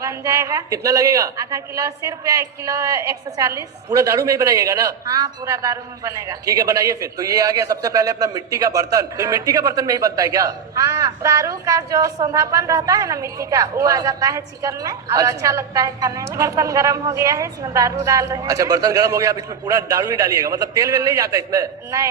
बन जाएगा। कितना लगेगा? आधा किलो 80 रुपया, 1 किलो 140। पूरा दारू में ही बनाइएगा ना? हाँ, पूरा दारू में बनेगा। ठीक है, बनाइए फिर। तो ये आ गया सबसे पहले अपना मिट्टी का बर्तन। तो मिट्टी का बर्तन में ही बनता है क्या? हाँ, दारू का जो सौंधापन रहता है ना मिट्टी का, वो आ जाता है चिकन में और अच्छा लगता है खाने में। बर्तन गर्म हो गया है, इसमें दारू डाल रहे हैं। अच्छा, बर्तन गर्म हो गया, अब इसमें पूरा दारू ही डालिएगा, मतलब तेल वेल नहीं जाता इसमें?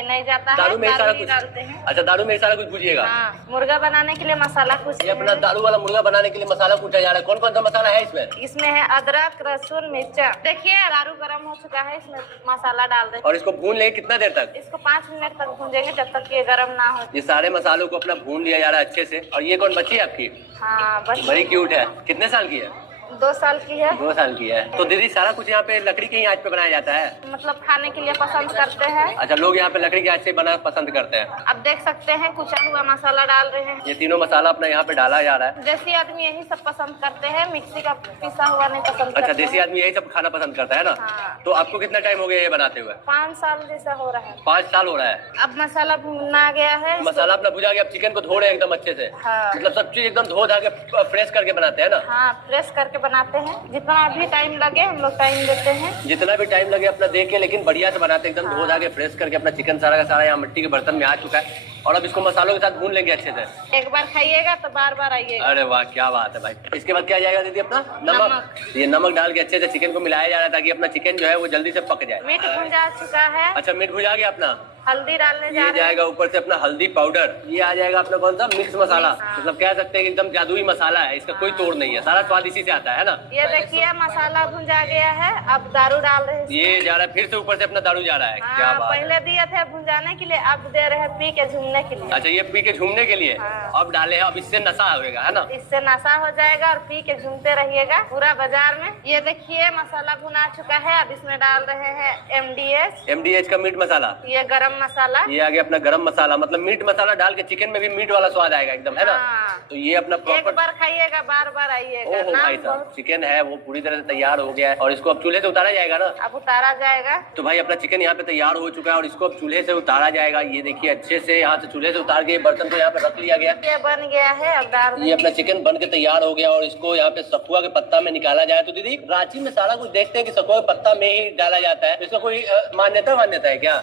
नहीं जाता है, दारू में ही सारा कुछ डालते हैं। अच्छा, दारू में ही सारा कुछ भुजिएगा। हाँ, मुर्गा बनाने के लिए मसाला कुछ ये अपना दारू वाला मुर्गा बनाने के लिए मसाला कूटा जा रहा है। कौन कौन सा मसाला है इसमें? इसमें है अदरक, लहसुन, मिर्चा। देखिए दारू गर्म हो चुका है, इसमें मसाला डाल दें और इसको भून लेंगे कितना देर तक? इसको 5 मिनट तक भूनेंगे, जब तक ये गर्म ना हो। ये सारे मसालों को अपना भून लिया जा रहा है अच्छे से। और ये कौन बच्ची है आपकी? हाँ, बस बड़ी क्यूट है। कितने साल की है? 2 साल की है। 2 साल की है। तो दीदी सारा कुछ यहाँ पे लकड़ी के ही आंच पे बनाया जाता है? मतलब खाने के लिए पसंद करते हैं। अच्छा, लोग यहाँ पे लकड़ी के आंच से बना पसंद करते हैं। अब देख सकते हैं कुचा हुआ मसाला डाल रहे हैं। ये तीनों मसाला अपना यहाँ पे डाला जा रहा है। देसी आदमी यही सब पसंद करते हैं, मिक्सी का पिसा हुआ नहीं पसंद अच्छा, करते देसी हैं। आदमी यही सब खाना पसंद करता है ना? हाँ। तो आपको कितना टाइम हो गया ये बनाते हुए? 5 साल जैसा हो रहा है। 5 साल हो रहा है। अब मसाला भुना गया है। मसाला अपना भुजा गया, अब चिकन को धो रहे हैं एकदम अच्छे से। हाँ। मतलब सब चीज एकदम धो धा के फ्रेश करके बनाते हैं ना? हाँ, फ्रेश करके बनाते हैं। जितना भी टाइम लगे हम लोग टाइम देते हैं। जितना भी टाइम लगे अपना देख के, लेकिन बढ़िया से बनाते हैं एकदम धो धा के फ्रेश करके। अपना चिकन सारा का सारा यहाँ मिट्टी के बर्तन में आ चुका है और अब इसको मसालों के साथ भून लेंगे अच्छे से। एक बार खाइएगा तो बार बार आइएगा। अरे वाह, क्या बात है भाई। इसके बाद क्या जाएगा दीदी? अपना नमक। ये नमक डाल के अच्छे से चिकन को मिलाया जा रहा है ताकि अपना चिकन जो है वो जल्दी से पक जाए। मीट भुंजा चुका है। अच्छा, मीट भुजा गया अपना। हल्दी डालने जा ये रहे हैं। जाएगा ऊपर से अपना हल्दी पाउडर। ये आ जाएगा अपना कौन सा? मिक्स मसाला। हाँ। मतलब कह सकते हैं कि एकदम जादुई मसाला है, इसका कोई तोड़ नहीं है, सारा स्वाद इसी से आता है ना? ये देखिए मसाला भुंजा गया है, अब दारू डाल रहे हैं। ये जा रहा है फिर से ऊपर से अपना दारू जा रहा है। क्या हाँ, बात है। पहले दिए थे भुंजाने के लिए, अब दे रहे हैं पी के झूमने के लिए। अच्छा, ये पी के झूमने के लिए हाँ। अब डाले हैं, अब इससे नशा होगा, है ना? इससे नशा हो जाएगा और पी के झूमते रहिएगा पूरा बाजार में। ये देखिए मसाला भुना चुका है, अब इसमें डाल रहे हैं MDH का मीट मसाला। ये गरम मसाला। ये आ गया अपना गरम मसाला। मतलब मीट मसाला डाल के चिकन में भी मीट वाला स्वाद आएगा एकदम, है ना? हाँ। तो ये अपना एक प्रॉपर। बार खाइएगा बार बार आइएगा। ओहो भाई नाम साहब, बहुत- चिकन है वो पूरी तरह से तैयार हो गया है और इसको अब चूल्हे से उतारा जाएगा ना? अब उतारा जाएगा। तो भाई अपना चिकन यहाँ पे तैयार हो चुका है और इसको अब चूल्हे से उतारा जाएगा। ये देखिए अच्छे से यहाँ से चूल्हे से उतार के बर्तन को यहाँ पे रख लिया गया। ये बन गया है, अब डाल ये अपना चिकन बन के तैयार हो गया और इसको यहाँ पे सखुआ के पत्ता में निकाला जाए। तो दीदी रांची में सारा कुछ देखते हैं कि सखुआ के पत्ता में ही डाला जाता है, इसका कोई मान्यता है क्या?